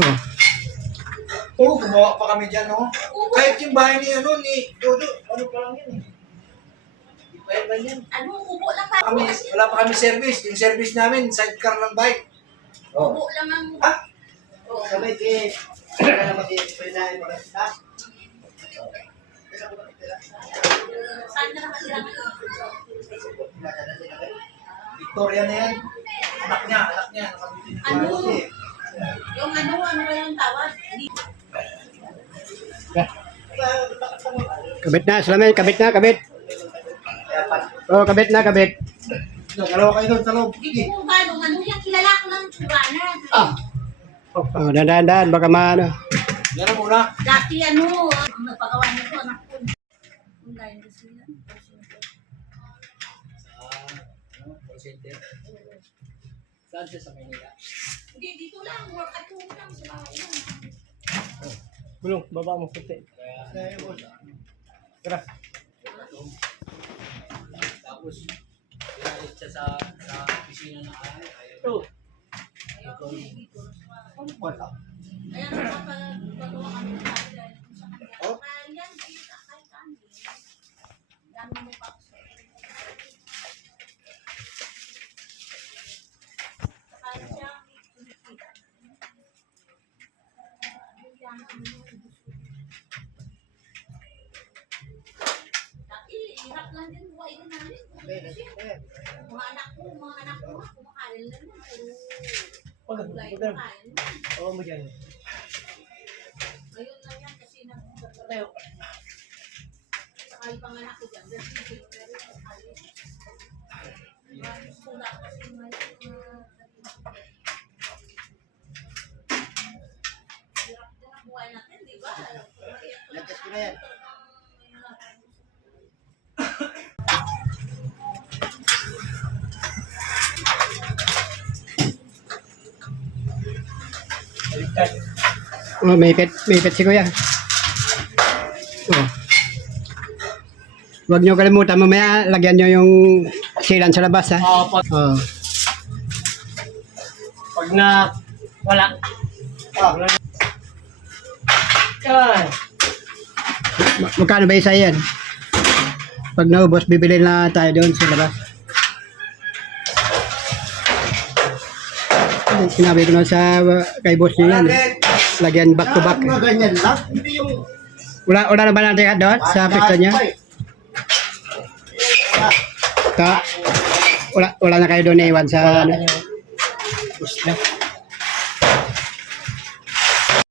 Oh. Oo, gumawa pa kami dyan, no? Kahit yung bahay ni, ni Dodo, ano pa lang yan, eh. Hindi pa yan lang yan. Ano, ubo lang pa. Wala pa kami service. Yung service namin, sidecar ng bike. Ubo lang ang... Ah! Sabay, kaya naman pinahin mo lang, ha? Saan na nakatira ka? Victoria na yan. Anak niya. Ano? Yung ano ba yung tawag? Kabit na, salamin, kabit na, kabit. Oh, kabit na, kabit. Dalawa kayo doon sa loob. Hindi ko ba, nung ano yung kilala ko ng tsura Ah! Oh, dahan-dahan, baka maano. Yan muna. Dati ano, nagpagawa niyo ko, anak ko. Kung gaya ko sila. Call center. Saan siya sa Manila? Hindi, dito lang. Work at home lang sa bahay lang. Gulong, baba mo puti. Kaya boss. Tara. Tapos, pinalit siya sa opisina na ayaw. Oh. Ayaw ko dito. Wala. Kaya nakapagawa kami ng bahay dahil sa kanya. Oh. Kaya yan, kahit kami. Dami mo pa ako sa kaya siya, kumikita. Dati, hirap lang din buhay ko namin. Mga anak ko, kumakain lang yun. Puro gulay kumakain. Oo mo dyan. Ngayon lang yan kasi nagtatrayo. Saka yung panganak ko dyan, dahil hindi ko rin sakali. Wala kasi hirap din ang buhay natin, di ba? Lagas ko na yan. Oh, may pet si kuya. Oh. Huwag niyo kalimutan mamaya, lagyan niyo yung silan sa labas, ha? Oh. Pag na wala. Yan. Magkano ba isa yan? Pag naubos, bibili na tayo doon sa labas. Ay, sinabi ko na sa kay boss niyo yan. Lagyan back to back. Mga ganyan lang. Hindi yung... Wala na ba natin doon sa pista niya? Wala na kayo doon iwan sa ano?